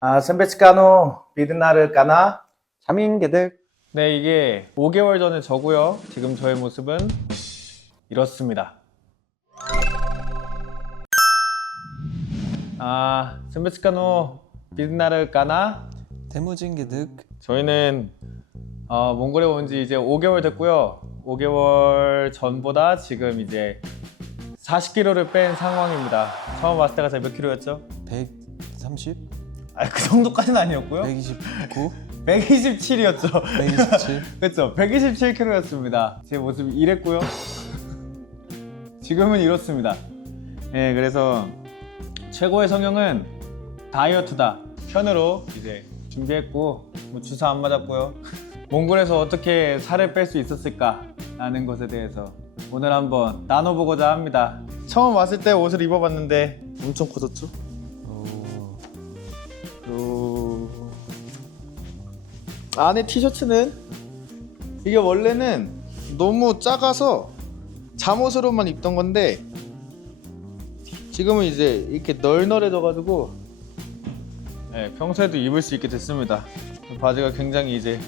선배치카노 비드나르 까나? 자민게들. 네, 이게 5개월 전에 저고요. 지금 저의 모습은 이렇습니다. 선배치카노 비드나르 까나? 대무진게득. 저희는 몽골에 온 지 이제 5개월 됐고요. 5개월 전보다 지금 이제 40kg를 뺀 상황입니다. 처음 왔을 때가 제가 몇 킬로였죠? 130? 그 정도까지는 아니었고요. 129? 127이었죠. 127? 그렇죠. 127kg였습니다. 제 모습이 이랬고요. 지금은 이렇습니다. 네, 그래서 최고의 성형은 다이어트다 편으로 이제 준비했고, 뭐 주사 안 맞았고요. 몽골에서 어떻게 살을 뺄 수 있었을까 라는 것에 대해서 오늘 한번 나눠보고자 합니다. 처음 왔을 때 옷을 입어봤는데 엄청 커졌죠? 안에 티셔츠는 이게 원래는 너무 작아서 잠옷으로만 입던 건데 지금은 이제 이렇게 널널해져가지고 평소에도 입을 수 있게 됐습니다. 바지가 굉장히 이제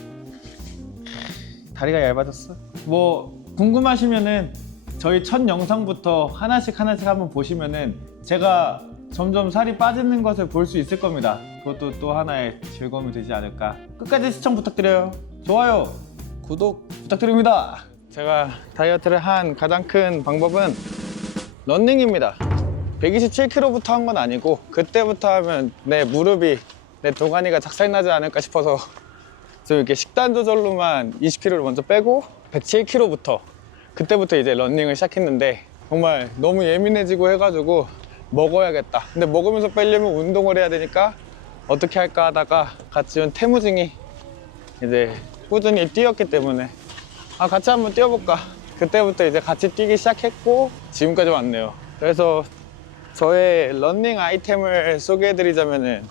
다리가 얇아졌어. 뭐 궁금하시면은 저희 첫 영상부터 하나씩 한번 보시면은 제가 점점 살이 빠지는 것을 볼 수 있을 겁니다. 그것도 또 하나의 즐거움이 되지 않을까. 끝까지 시청 부탁드려요. 좋아요, 구독 부탁드립니다. 제가 다이어트를 한 가장 큰 방법은 러닝입니다. 127kg부터 한 건 아니고 그때부터 하면 내 무릎이, 내 도가니가 작살나지 않을까 싶어서 좀 이렇게 식단 조절로만 20kg를 먼저 빼고 107kg부터 그때부터 이제 러닝을 시작했는데 정말 너무 예민해지고 해가지고 먹어야겠다. 근데 먹으면서 빼려면 운동을 해야 되니까 어떻게 할까 하다가 같이 온 태무징이 이제 꾸준히 뛰었기 때문에 같이 한번 뛰어볼까. 그때부터 이제 같이 뛰기 시작했고 지금까지 왔네요. 그래서 저의 러닝 아이템을 소개해드리자면은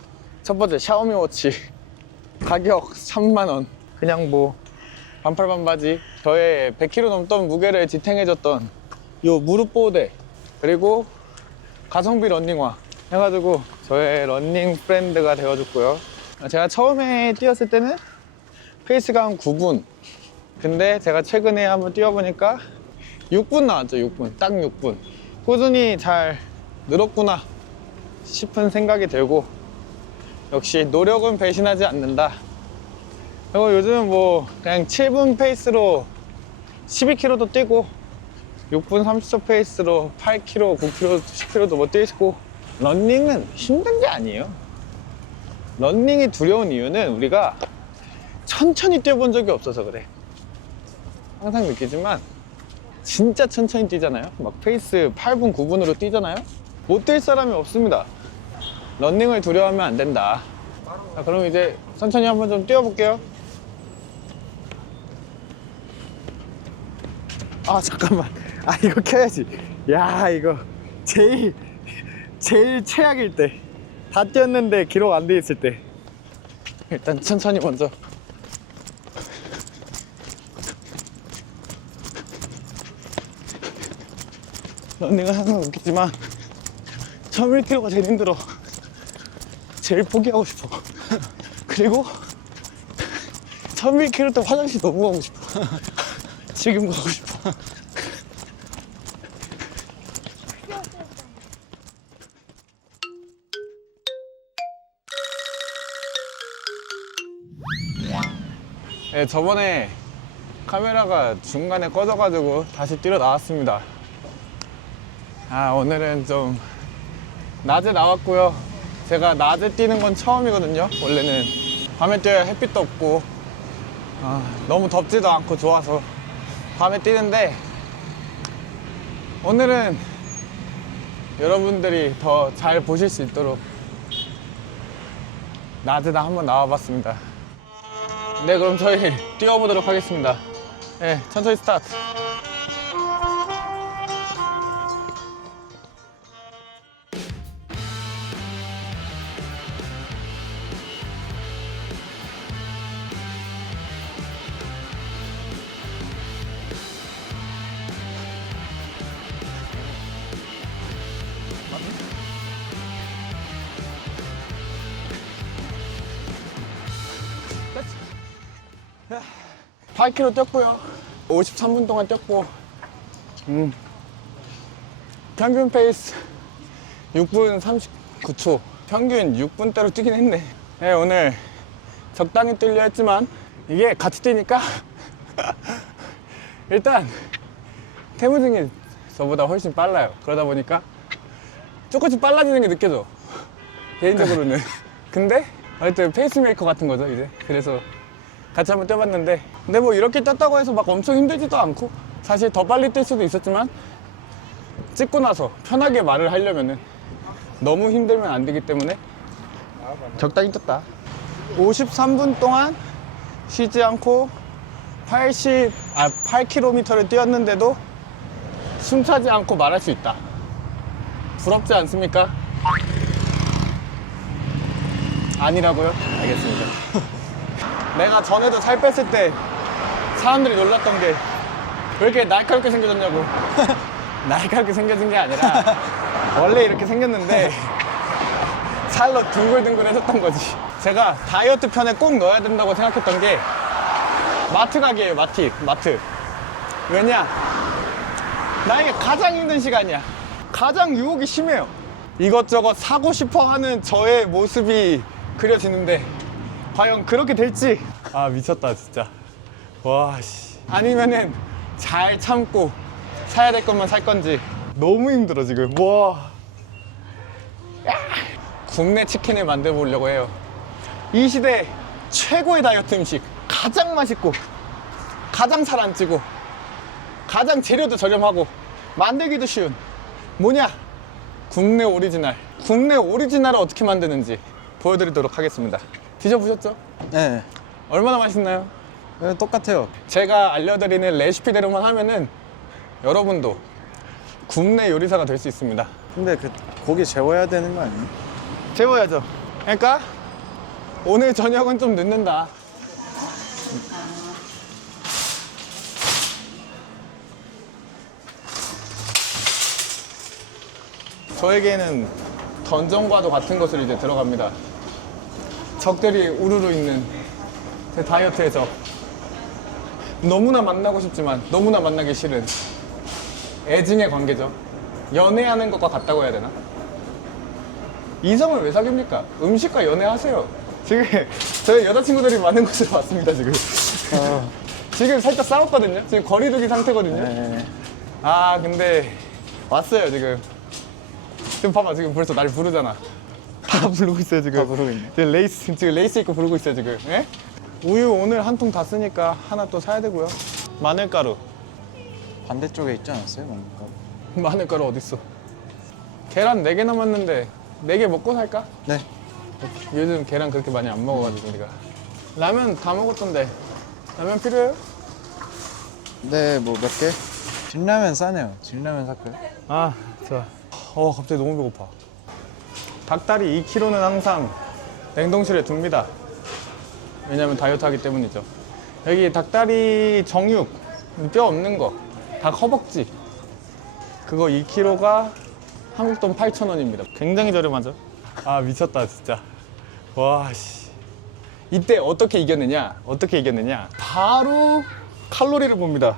첫 번째 샤오미 워치, 가격 3만원. 그냥 뭐 반팔 반바지, 저의 100kg 넘던 무게를 지탱해줬던 요 무릎 보호대, 그리고 가성비 러닝화 해가지고 저의 러닝 프렌드가 되어줬고요. 제가 처음에 뛰었을 때는 페이스가 한 9분, 근데 제가 최근에 한번 뛰어보니까 6분 나왔죠. 6분, 딱 6분. 꾸준히 잘 늘었구나 싶은 생각이 들고, 역시 노력은 배신하지 않는다. 그리고 요즘 뭐 그냥 7분 페이스로 12km도 뛰고 6분 30초 페이스로 8km, 9km, 10km도 뭐 뛰고. 러닝은 힘든 게 아니에요. 러닝이 두려운 이유는 우리가 천천히 뛰어본 적이 없어서 그래. 항상 느끼지만 진짜 천천히 뛰잖아요. 막 페이스 8분, 9분으로 뛰잖아요. 못 뛸 사람이 없습니다. 러닝을 두려워하면 안 된다. 자, 그럼 이제 천천히 한번 좀 뛰어볼게요. 잠깐만. 이거 켜야지. 야, 이거 제일 최악일 때. 다 뛰었는데 기록 안 돼 있을 때. 일단 천천히 먼저. 러닝은 항상 웃기지만 1001km가 제일 힘들어. 제일 포기하고 싶어. 그리고 1001km 때 화장실 너무 가고 싶어. 지금 가고 싶어. 네, 저번에 카메라가 중간에 꺼져가지고 다시 뛰러 나왔습니다. 오늘은 좀 낮에 나왔고요. 제가 낮에 뛰는 건 처음이거든요. 원래는 밤에 뛰어야 햇빛도 없고 너무 덥지도 않고 좋아서 밤에 뛰는데, 오늘은 여러분들이 더 잘 보실 수 있도록 낮에 한번 나와봤습니다. 네, 그럼 저희 뛰어보도록 하겠습니다. 네, 천천히 스타트. 8km 뛰었고요. 53분 동안 뛰었고, 평균 페이스 6분 39초. 평균 6분대로 뛰긴 했네. 네, 오늘 적당히 뛰려 했지만 이게 같이 뛰니까 일단 태무징이 저보다 훨씬 빨라요. 그러다 보니까 조금씩 빨라지는 게 느껴져, 개인적으로는. 근데 하여튼 페이스메이커 같은 거죠 이제. 그래서 같이 한번 뛰어봤는데, 근데 뭐 이렇게 뛰었다고 해서 막 엄청 힘들지도 않고, 사실 더 빨리 뛸 수도 있었지만 찍고 나서 편하게 말을 하려면은 너무 힘들면 안 되기 때문에 적당히 뛰었다. 53분 동안 쉬지 않고 8km를 뛰었는데도 숨차지 않고 말할 수 있다. 부럽지 않습니까? 아니라고요? 알겠습니다. 내가 전에도 살 뺐을 때 사람들이 놀랐던 게 왜 이렇게 날카롭게 생겨졌냐고. 날카롭게 생겨진 게 아니라 원래 이렇게 생겼는데 살로 둥글둥글해졌던 거지. 제가 다이어트 편에 꼭 넣어야 된다고 생각했던 게 마트 가기예요. 마트. 왜냐? 나에게 가장 힘든 시간이야. 가장 유혹이 심해요. 이것저것 사고 싶어 하는 저의 모습이 그려지는데 과연 그렇게 될지. 아, 미쳤다 진짜. 와, 씨. 아니면은 잘 참고 사야 될 것만 살 건지. 너무 힘들어 지금. 와. 국내 치킨을 만들어 보려고 해요. 이 시대 최고의 다이어트 음식, 가장 맛있고 가장 살 안 찌고 가장 재료도 저렴하고 만들기도 쉬운, 뭐냐? 국내 오리지널. 국내 오리지널을 어떻게 만드는지 보여드리도록 하겠습니다. 드셔보셨죠? 네. 얼마나 맛있나요? 네, 똑같아요. 제가 알려드리는 레시피대로만 하면은 여러분도 국내 요리사가 될 수 있습니다. 근데 그 고기 재워야 되는 거 아니에요? 재워야죠. 그러니까 오늘 저녁은 좀 늦는다. 저에게는 던전과도 같은 것을 이제 들어갑니다. 적들이 우르르 있는 제 다이어트의 적. 너무나 만나고 싶지만 너무나 만나기 싫은 애증의 관계죠. 연애하는 것과 같다고 해야 되나? 이성을 왜 사깁니까? 음식과 연애하세요. 지금 저희 여자친구들이 많은 곳을 봤습니다 지금. 지금 살짝 싸웠거든요. 지금 거리두기 상태거든요. 네. 아, 근데 왔어요 지금. 지금 봐봐, 지금 벌써 날 부르잖아. 다 부르고 있어요 지금. 다 부르고 있네. 지금 레이스 입고 부르고 있어요 지금. 예? 우유 오늘 한 통 다 쓰니까 하나 또 사야 되고요. 마늘가루. 반대쪽에 있지 않았어요? 뭔가? 마늘가루 어딨어? 계란 4개 남았는데 4개 먹고 살까? 네. 요즘 계란 그렇게 많이 안 먹어가지고 우리가. 라면 다 먹었던데. 라면 필요해요? 네, 뭐 몇 개? 진라면 싸네요. 진라면 살까요? 아, 좋아. 갑자기 너무 배고파. 닭다리 2kg는 항상 냉동실에 둡니다. 왜냐면 다이어트 하기 때문이죠. 여기 닭다리 정육, 뼈 없는 거, 닭 허벅지, 그거 2kg가 한국 돈 8,000원입니다. 굉장히 저렴하죠? 아, 미쳤다 진짜. 와, 씨. 이때 어떻게 이겼느냐? 바로 칼로리를 봅니다.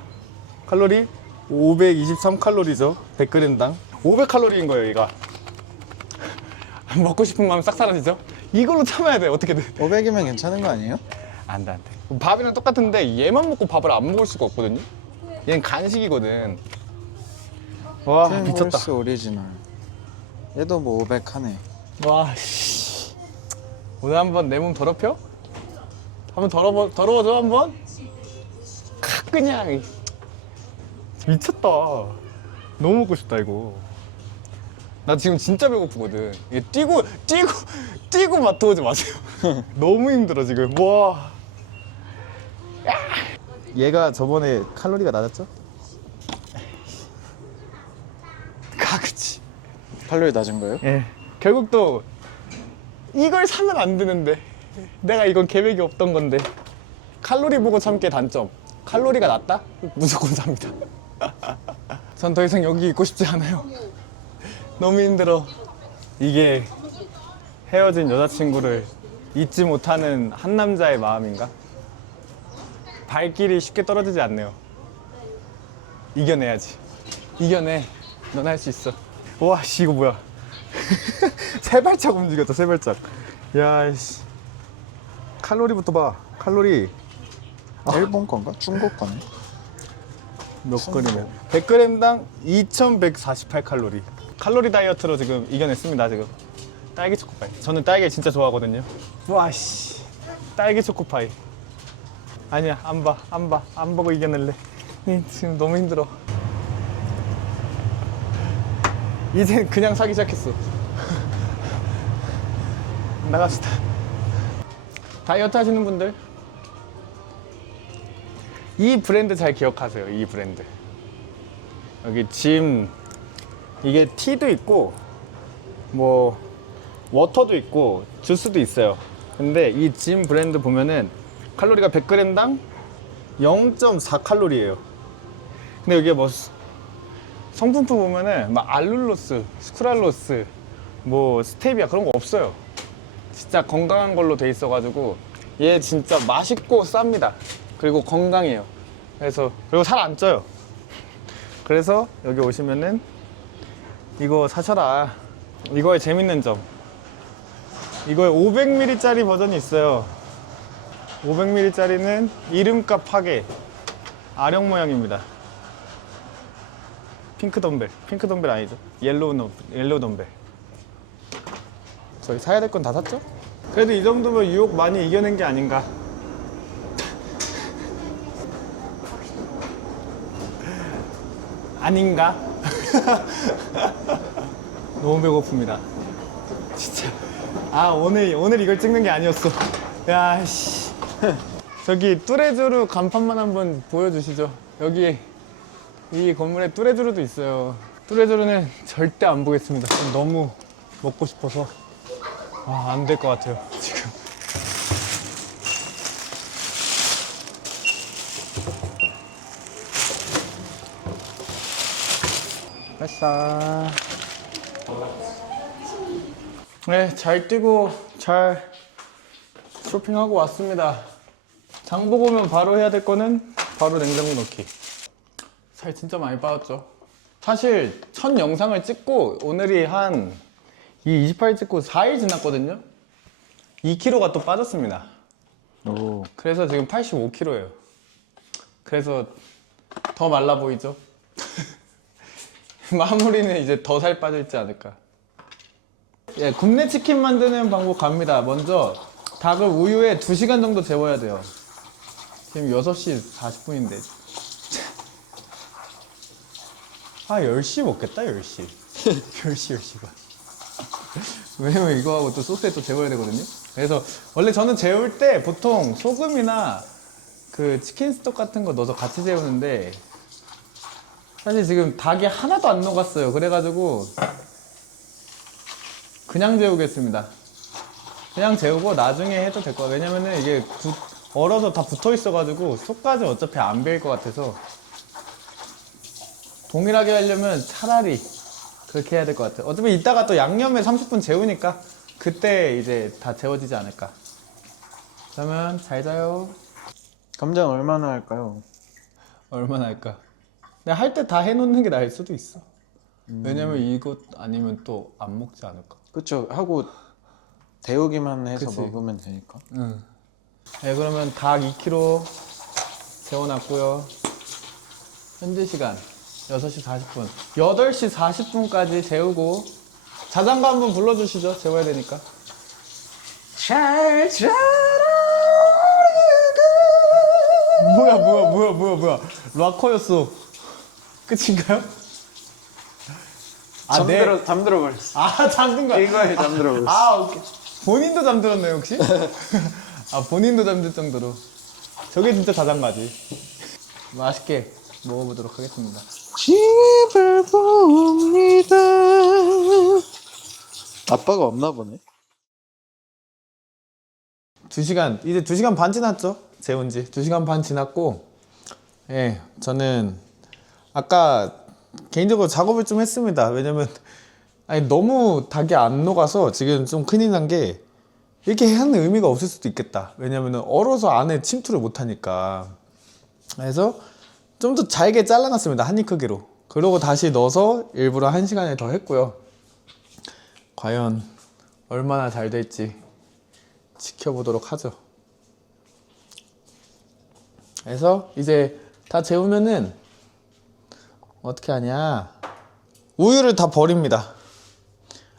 칼로리 523칼로리죠. 100g당 500칼로리인 거예요 얘가. 먹고 싶은 마음 싹 사라지죠? 이걸로 참아야 돼 어떻게든. 500이면 괜찮은 거 아니에요? 안 돼. 밥이랑 똑같은데 얘만 먹고 밥을 안 먹을 수가 없거든요. 얘는 간식이거든. 와, 미쳤다. 홀스 오리지널. 얘도 뭐 500 하네. 와, 씨. 오늘 한번 내 몸 더럽혀? 한번 더러워져 한번? 그냥 미쳤다. 너무 먹고 싶다 이거. 나 지금 진짜 배고프거든. 이게 뛰고 마트 오지 마세요. 너무 힘들어 지금. 와. 얘가 저번에 칼로리가 낮았죠? 그치. 칼로리 낮은 거예요? 예. 결국 또 이걸 사면 안 되는데 내가 이건 계획이 없던 건데. 칼로리 보고 참기의 단점. 칼로리가 낮다? 무조건 삽니다. 전 더 이상 여기 있고 싶지 않아요. 너무 힘들어. 이게 헤어진 여자친구를 잊지 못하는 한 남자의 마음인가? 발길이 쉽게 떨어지지 않네요. 이겨내야지. 이겨내. 넌 할 수 있어. 와, 씨, 이거 뭐야. 세 발짝 움직였다, 세 발짝. 야, 씨. 칼로리부터 봐. 칼로리. 일본 건가? 중국 거네. 몇 그램이면? 100g당 2148 칼로리. 칼로리 다이어트로 지금 이겨냈습니다, 지금. 딸기 초코파이. 저는 딸기 진짜 좋아하거든요. 와, 씨. 딸기 초코파이. 아니야, 안 봐. 안 보고 이겨낼래. 지금 너무 힘들어. 이젠 그냥 사기 시작했어. 나갑시다. 다이어트 하시는 분들, 이 브랜드 잘 기억하세요. 이 브랜드. 여기 짐, 이게 티도 있고 뭐 워터도 있고 주스도 있어요. 근데 이 짐 브랜드 보면은 칼로리가 100g당 0.4칼로리예요. 근데 여기에 뭐 성분표 보면은 막 알룰로스, 스크랄로스, 뭐 스테비아 그런 거 없어요. 진짜 건강한 걸로 돼 있어가지고 얘 진짜 맛있고 쌉니다. 그리고 건강해요. 그래서 그리고 살 안 쪄요. 그래서 여기 오시면은 이거 사셔라. 이거의 재밌는 점, 이거에 500ml짜리 버전이 있어요. 500ml짜리는 이름값 파괴 아령 모양입니다. 핑크 덤벨, 핑크 덤벨 아니죠? 옐로우 덤벨. 저희 사야 될 건 다 샀죠? 그래도 이 정도면 유혹 많이 이겨낸 게 아닌가. 아닌가? 너무 배고픕니다. 진짜. 아, 오늘 이걸 찍는 게 아니었어. 야, 씨. 저기 뚜레쥬르 간판만 한번 보여주시죠. 여기 이 건물에 뚜레쥬르도 있어요. 뚜레쥬르는 절대 안 보겠습니다. 너무 먹고 싶어서. 아, 안 될 것 같아요, 지금. 됐어. 네, 잘 뛰고 잘 쇼핑하고 왔습니다. 장 보고 오면 바로 해야 될 거는 바로 냉장고 넣기. 살 진짜 많이 빠졌죠. 사실 첫 영상을 찍고 오늘이 이 28일 찍고 4일 지났거든요. 2kg가 또 빠졌습니다. 오. 그래서 지금 85kg예요. 그래서 더 말라 보이죠? 마무리는 이제 더 살 빠질지 않을까. 예, 굽네 치킨 만드는 방법 갑니다. 먼저 닭을 우유에 2시간 정도 재워야 돼요. 지금 6시 40분인데. 아, 10시 먹겠다, 10시. 10시가. 왜냐면 이거하고 또 소스에 또 재워야 되거든요. 그래서 원래 저는 재울 때 보통 소금이나 그 치킨 스톡 같은 거 넣어서 같이 재우는데 사실 지금 닭이 하나도 안 녹았어요. 그래가지고 그냥 재우겠습니다. 그냥 재우고 나중에 해도 될 거야. 왜냐면은 이게 얼어서 다 붙어 있어가지고 속까지 어차피 안 배일 것 같아서 동일하게 하려면 차라리 그렇게 해야 될 것 같아요. 어차피 이따가 또 양념에 30분 재우니까 그때 이제 다 재워지지 않을까. 그러면 잘 자요. 감장 얼마나 할까요? 얼마나 할까? 근데 할 때 다 해놓는 게 나을 수도 있어. 왜냐면 이것 아니면 또 안 먹지 않을까. 그쵸. 하고 데우기만 해서 그치. 먹으면 되니까. 응. 네, 그러면 닭 2kg 재워놨고요. 현재 시간 6시 40분. 8시 40분까지 재우고 자장가 한번 불러주시죠. 재워야 되니까. 잘 자라. 뭐야. 락커였어. 끝인가요? 아, 네. 잠들어 버렸어. 아, 잠든 거야. 이거에 잠들어 버렸어. 아, 오케이. 본인도 잠들었네요, 혹시? 아, 본인도 잠들 정도로. 저게 진짜 자장가지. 맛있게 먹어보도록 하겠습니다. 집을 봅니다. 아빠가 없나 보네. 2시간, 이제 2시간 반 지났죠? 재운 지. 2시간 반 지났고, 예, 저는 아까 개인적으로 작업을 좀 했습니다. 왜냐면, 아니, 너무 닭이 안 녹아서 지금 좀 큰일 난 게, 이렇게 하는 의미가 없을 수도 있겠다. 왜냐면 얼어서 안에 침투를 못 하니까. 그래서 좀 더 잘게 잘라놨습니다. 한 입 크기로. 그러고 다시 넣어서 일부러 1시간을 더 했고요. 과연 얼마나 잘 될지 지켜보도록 하죠. 그래서 이제 다 재우면은 어떻게 하냐, 우유를 다 버립니다.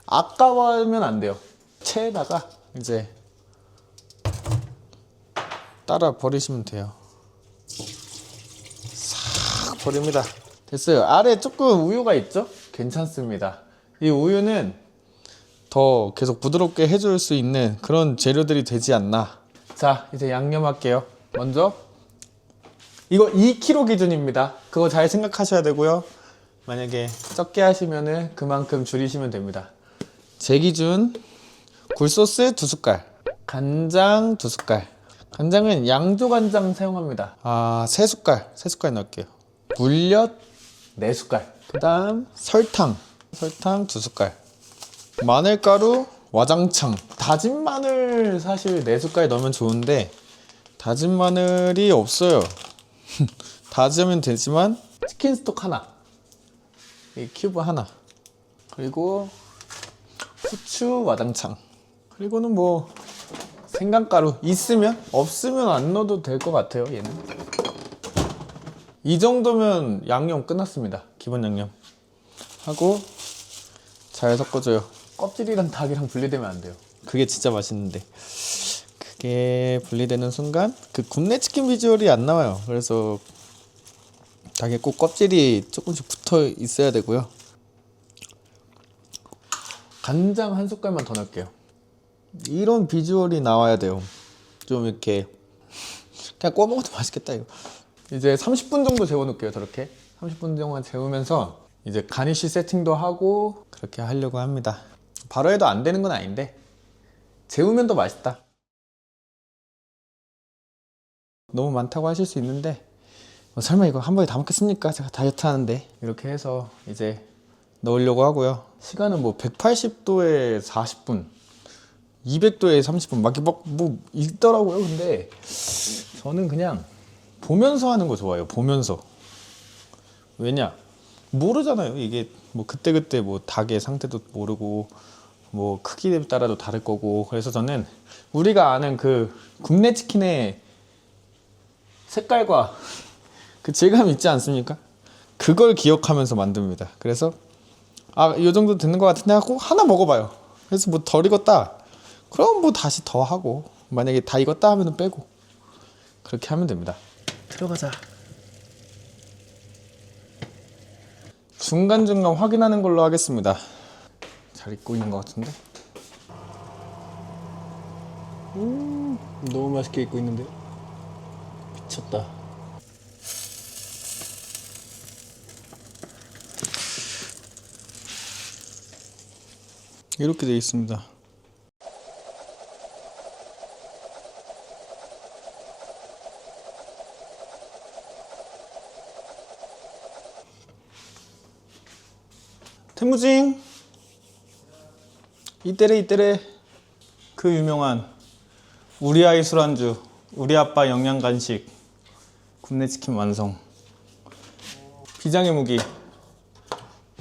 아까워하면 안 돼요. 체에다가 이제 따라 버리시면 돼요. 싹 버립니다. 됐어요. 아래 조금 우유가 있죠? 괜찮습니다. 이 우유는 더 계속 부드럽게 해줄 수 있는 그런 재료들이 되지 않나. 자, 이제 양념할게요. 먼저 이거 2kg 기준입니다. 그거 잘 생각하셔야 되고요. 만약에 적게 하시면은 그만큼 줄이시면 됩니다. 제 기준 굴소스 2숟갈, 간장 2숟갈. 간장은 양조간장 사용합니다. 3숟갈 넣을게요. 물엿 4숟갈. 그 다음 설탕 2숟갈. 마늘가루, 와장창. 다진 마늘 사실 4숟갈 넣으면 좋은데 다진 마늘이 없어요. 다지면 되지만 치킨 스톡 하나, 이 큐브 하나, 그리고 후추, 와장창, 그리고는 뭐 생강가루 있으면, 없으면 안 넣어도 될 것 같아요. 얘는 이 정도면 양념 끝났습니다. 기본 양념 하고 잘 섞어줘요. 껍질이랑 닭이랑 분리되면 안 돼요. 그게 진짜 맛있는데, 그게 분리되는 순간 그 굽네 치킨 비주얼이 안 나와요. 그래서 닭에 꼭 껍질이 조금씩 붙어 있어야 되고요. 간장 1숟갈만 더 넣을게요. 이런 비주얼이 나와야 돼요. 좀 이렇게 그냥 구워 먹어도 맛있겠다 이거. 이제 30분 정도 재워 놓을게요. 저렇게 30분 정도 재우면서 이제 가니쉬 세팅도 하고 그렇게 하려고 합니다. 바로 해도 안 되는 건 아닌데 재우면 더 맛있다. 너무 많다고 하실 수 있는데 설마 이거 한 번에 다 먹겠습니까? 제가 다이어트 하는데. 이렇게 해서 이제 넣으려고 하고요. 시간은 뭐 180도에 40분, 200도에 30분 막 뭐 있더라고요. 근데 저는 그냥 보면서 하는 거 좋아해요. 보면서. 왜냐, 모르잖아요. 이게 뭐 그때그때 뭐 닭의 상태도 모르고 뭐 크기에 따라도 다를 거고. 그래서 저는 우리가 아는 그 굽네 치킨의 색깔과 그 질감이 있지 않습니까? 그걸 기억하면서 만듭니다. 그래서 이 정도 되는 것 같은데 하고 하나 먹어봐요. 그래서 뭐 덜 익었다 그럼 뭐 다시 더 하고, 만약에 다 익었다 하면 빼고, 그렇게 하면 됩니다. 들어가자. 중간중간 확인하는 걸로 하겠습니다. 잘 익고 있는 것 같은데. 너무 맛있게 익고 있는데. 미쳤다. 이렇게 되어 있습니다. 태무징 이때래 그 유명한 우리 아이 술안주, 우리 아빠 영양 간식 굽네 치킨 완성. 비장의 무기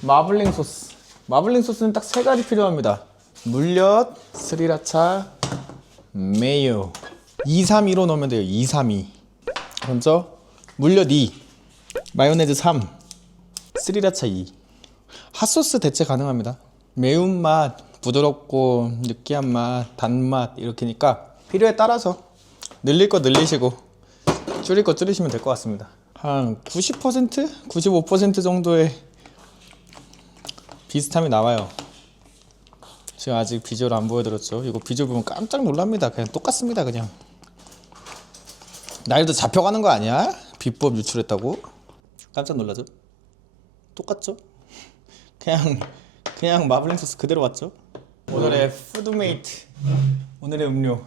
마블링 소스. 마블링 소스는 딱 3가지 필요합니다. 물엿, 스리라차, 메요. 232로 넣으면 돼요. 232. 먼저 물엿 2, 마요네즈 3, 스리라차 2. 핫소스 대체 가능합니다. 매운맛, 부드럽고 느끼한 맛, 단맛 이렇게니까 필요에 따라서 늘릴 거 늘리시고 줄일 거 줄이시면 될 것 같습니다. 한 90%? 95% 정도의 비슷함이 나와요. 제가 아직 비주얼 안 보여드렸죠. 이거 비주얼 보면 깜짝 놀랍니다. 그냥 똑같습니다. 그냥 나이도 잡혀가는 거 아니야? 비법 유출했다고? 깜짝 놀라죠? 똑같죠? 그냥 마블링 소스 그대로 왔죠? 오늘의 푸드메이트, 오늘의 음료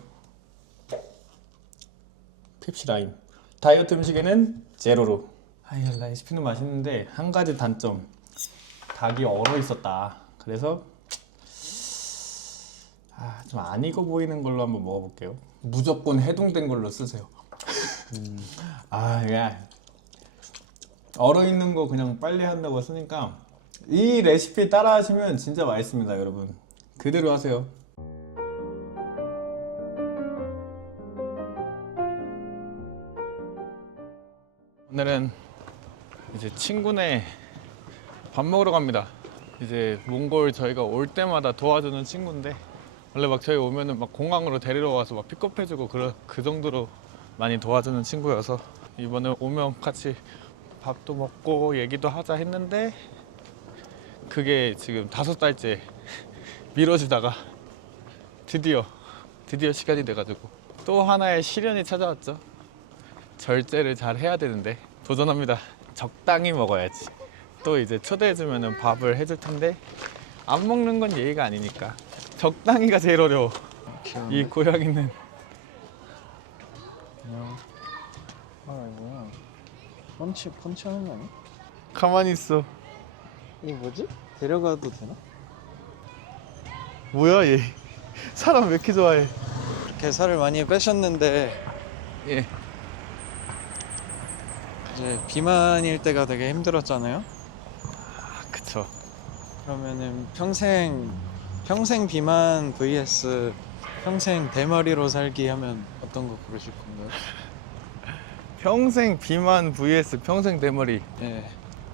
펩시 라임. 다이어트 음식에는 제로로. 레시피는 맛있는데 한 가지 단점, 닭이 얼어 있었다. 그래서 좀 안 익어 보이는 걸로 한번 먹어볼게요. 무조건 해동된 걸로 쓰세요. 얼어 있는 거 그냥 빨리 한다고 쓰니까 이 레시피 따라 하시면 진짜 맛있습니다, 여러분. 그대로 하세요. 오늘은 이제 친구네 밥 먹으러 갑니다. 이제 몽골 저희가 올 때마다 도와주는 친구인데, 원래 막 저희 오면은 막 공항으로 데리러 와서 막 픽업해주고 그 정도로 많이 도와주는 친구여서 이번에 오면 같이 밥도 먹고 얘기도 하자 했는데, 그게 지금 5달째 미뤄지다가 드디어 시간이 돼가지고 또 하나의 시련이 찾아왔죠. 절제를 잘 해야 되는데 도전합니다. 적당히 먹어야지. 또 이제 초대해주면 밥을 해줄 텐데 안 먹는 건 예의가 아니니까 적당히가 제일 어려워. 이 고양이는 뭐야? 펀치하는 거 아니야? 가만히 있어. 이게 뭐지? 데려가도 되나? 뭐야 얘. 사람 왜 이렇게 좋아해. 이렇게 살을 많이 빼셨는데 예. 이제 비만일 때가 되게 힘들었잖아요. 그쵸. 그러면은 평생 비만 vs 평생 대머리로 살기 하면 어떤 거 고르실 건가요? 평생 비만 vs 평생 대머리. 네.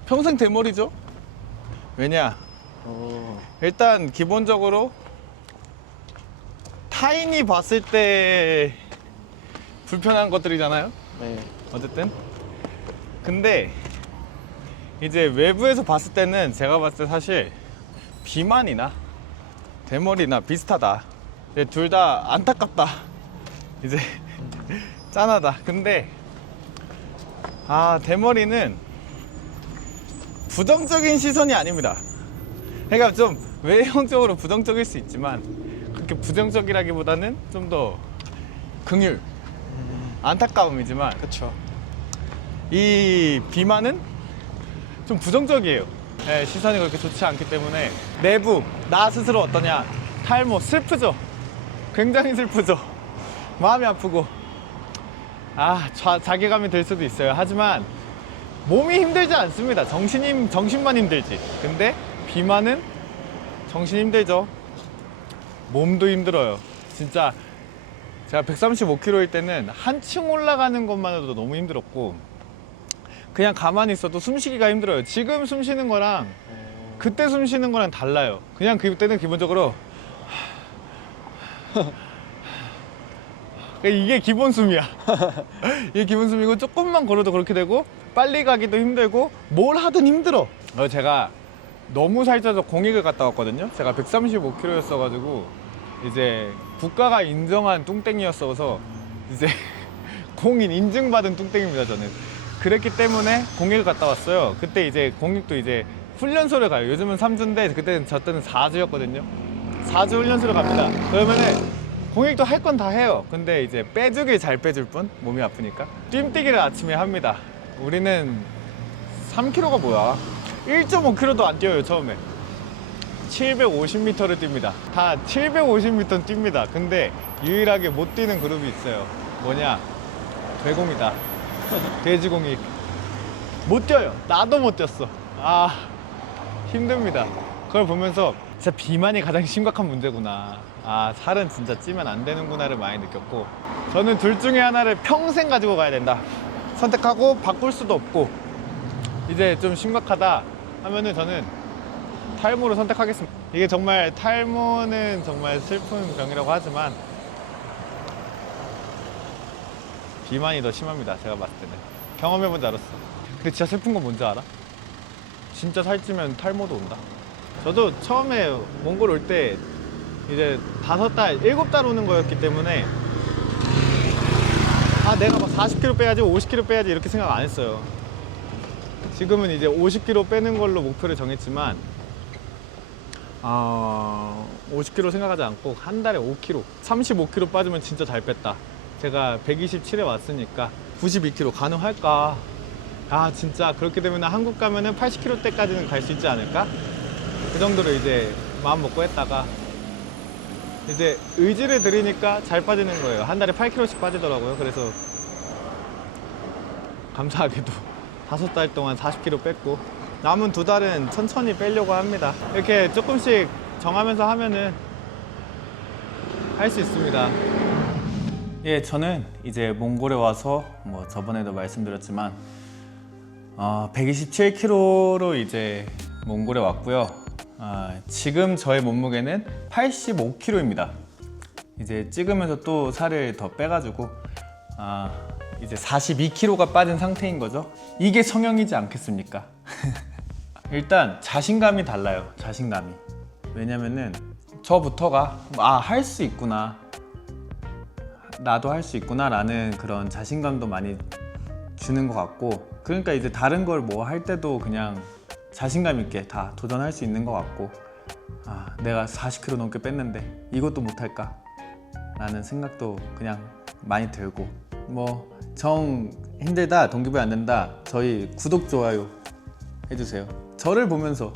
평생 대머리죠. 왜냐, 일단 기본적으로 타인이 봤을 때 불편한 것들이잖아요. 네. 어쨌든 근데 이제 외부에서 봤을 때는 제가 봤을 때 사실 비만이나 대머리나 비슷하다. 둘 다 안타깝다. 이제 짠하다. 근데 대머리는 부정적인 시선이 아닙니다. 그러니까 좀 외형적으로 부정적일 수 있지만 그렇게 부정적이라기보다는 좀 더 긍휼, 안타까움이지만, 그쵸. 이 비만은 좀 부정적이에요. 네, 시선이 그렇게 좋지 않기 때문에. 내부 나 스스로 어떠냐, 탈모 슬프죠. 굉장히 슬프죠. 마음이 아프고 자괴감이 들 수도 있어요. 하지만 몸이 힘들지 않습니다. 정신만 힘들지. 근데 비만은 정신 힘들죠. 몸도 힘들어요. 진짜 제가 135kg일 때는 한층 올라가는 것만으로도 너무 힘들었고, 그냥 가만히 있어도 숨쉬기가 힘들어요. 지금 숨쉬는 거랑 그때 숨쉬는 거랑 달라요. 그냥 그때는 기본적으로 이게 기본 숨이야. 이게 기본 숨이고, 조금만 걸어도 그렇게 되고, 빨리 가기도 힘들고, 뭘 하든 힘들어. 제가 너무 살쪄서 공익을 갔다 왔거든요. 제가 135kg였어 가지고 이제 국가가 인정한 뚱땡이였어서 이제 공인 인증받은 뚱땡입니다. 저는 그랬기 때문에 공익을 갔다 왔어요. 그때 이제 공익도 이제 훈련소를 가요. 요즘은 3주인데 그때는 저 때는 4주였거든요 4주 훈련소를 갑니다. 그러면은 공익도 할 건 다 해요. 근데 이제 빼주길 잘 빼줄 뿐, 몸이 아프니까. 뜀뛰기를 아침에 합니다. 우리는 3km가 뭐야, 1.5km도 안 뛰어요. 처음에 750m를 뜁니다. 다 750m 뜁니다. 근데 유일하게 못 뛰는 그룹이 있어요. 뭐냐, 돼공이다. 돼지공익 못 뛰어요. 나도 못 뛰었어. 힘듭니다. 그걸 보면서 진짜 비만이 가장 심각한 문제구나, 살은 진짜 찌면 안 되는구나를 많이 느꼈고, 저는 둘 중에 하나를 평생 가지고 가야 된다. 선택하고 바꿀 수도 없고, 이제 좀 심각하다 하면은 저는 탈모를 선택하겠습니다. 이게 정말, 탈모는 정말 슬픈 병이라고 하지만 비만이 더 심합니다. 제가 봤을 때는. 경험해본지 알았어. 근데 진짜 슬픈 건 뭔지 알아? 진짜 살찌면 탈모도 온다. 저도 처음에 몽골 올 때 이제 5달, 7달 오는 거였기 때문에 내가 막 40kg 빼야지, 50kg 빼야지 이렇게 생각 안 했어요. 지금은 이제 50kg 빼는 걸로 목표를 정했지만 50kg 생각하지 않고 한 달에 5kg, 35kg 빠지면 진짜 잘 뺐다. 제가 127에 왔으니까 92kg 가능할까? 진짜 그렇게 되면 한국 가면은 80kg대까지는 갈 수 있지 않을까? 그 정도로 이제 마음 먹고 했다가 이제 의지를 들이니까 잘 빠지는 거예요. 한 달에 8kg씩 빠지더라고요. 그래서 감사하게도 5달 동안 40kg 뺐고 남은 2달은 천천히 빼려고 합니다. 이렇게 조금씩 정하면서 하면은 할 수 있습니다. 예, 저는 이제 몽골에 와서 뭐 저번에도 말씀드렸지만 127kg로 이제 몽골에 왔고요. 지금 저의 몸무게는 85kg입니다. 이제 찍으면서 또 살을 더 빼가지고 이제 42kg가 빠진 상태인 거죠. 이게 성형이지 않겠습니까? 일단 자신감이 달라요. 자신감이. 왜냐면은 저부터가 할 수 있구나, 나도 할 수 있구나 라는 그런 자신감도 많이 주는 것 같고, 그러니까 이제 다른 걸 뭐 할 때도 그냥 자신감 있게 다 도전할 수 있는 것 같고, 내가 40kg 넘게 뺐는데 이것도 못할까 라는 생각도 그냥 많이 들고, 뭐 정 힘들다, 동기부여 안 된다, 저희 구독, 좋아요 해주세요. 저를 보면서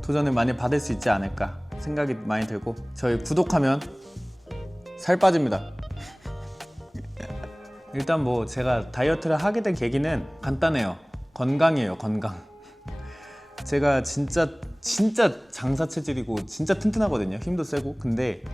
도전을 많이 받을 수 있지 않을까 생각이 많이 들고, 저희 구독하면 살 빠집니다. 일단 뭐 제가 다이어트를 하게 된 계기는 간단해요. 건강이에요. 건강. 제가 진짜 장사 체질이고 진짜 튼튼하거든요. 힘도 세고. 근데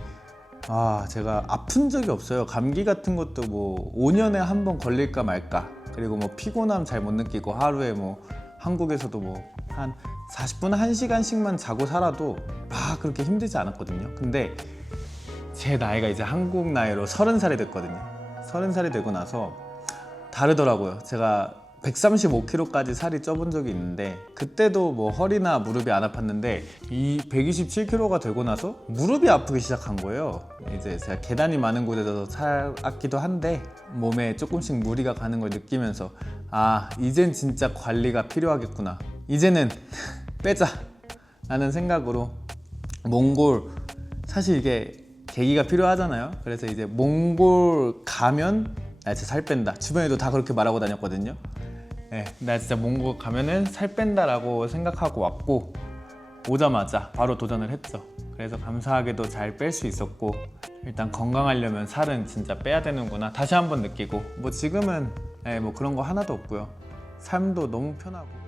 제가 아픈 적이 없어요. 감기 같은 것도 뭐 5년에 한 번 걸릴까 말까. 그리고 뭐 피곤함 잘 못 느끼고, 하루에 뭐 한국에서도 뭐 한 40분 1시간씩만 자고 살아도 막 그렇게 힘들지 않았거든요. 근데 제 나이가 이제 한국 나이로 30살이 됐거든요. 30살이 되고 나서 다르더라고요. 제가 135kg까지 살이 쪄본 적이 있는데, 그때도 뭐 허리나 무릎이 안 아팠는데 이 127kg가 되고 나서 무릎이 아프기 시작한 거예요. 이제 제가 계단이 많은 곳에서 살았기도 한데 몸에 조금씩 무리가 가는 걸 느끼면서 이젠 진짜 관리가 필요하겠구나, 이제는 빼자 라는 생각으로 몽골, 사실 이게 계기가 필요하잖아요. 그래서 이제 몽골 가면 나 진짜 살 뺀다, 주변에도 다 그렇게 말하고 다녔거든요. 나 진짜 몽골 가면은 살 뺀다 라고 생각하고 왔고, 오자마자 바로 도전을 했죠. 그래서 감사하게도 잘 뺄 수 있었고, 일단 건강하려면 살은 진짜 빼야 되는구나 다시 한번 느끼고, 뭐 지금은 뭐 그런 거 하나도 없고요. 삶도 너무 편하고.